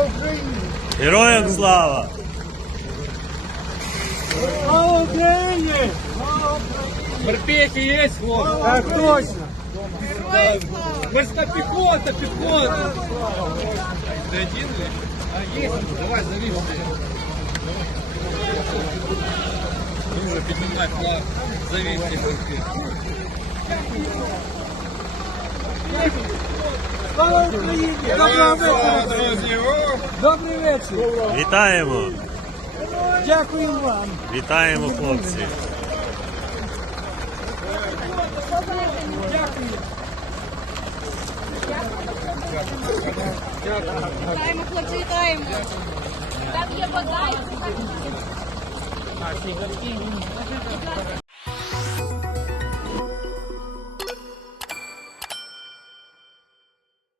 Слава Україні! Героям слава! Слава Україні! Морпехи есть, хлопцы? Так точно! Морская пехота, пехота. Ты один ли? А, есть. Давай, зови Друже, поднимай флаг. Зови всех морпехов. Слава Україні! Доброго вечора! друзі! Добрий вечір! Вітаємо! Дякую вам! Вітаємо, хлопці! Вітаємо, хлопці, вітаємо. Там є вода. і так.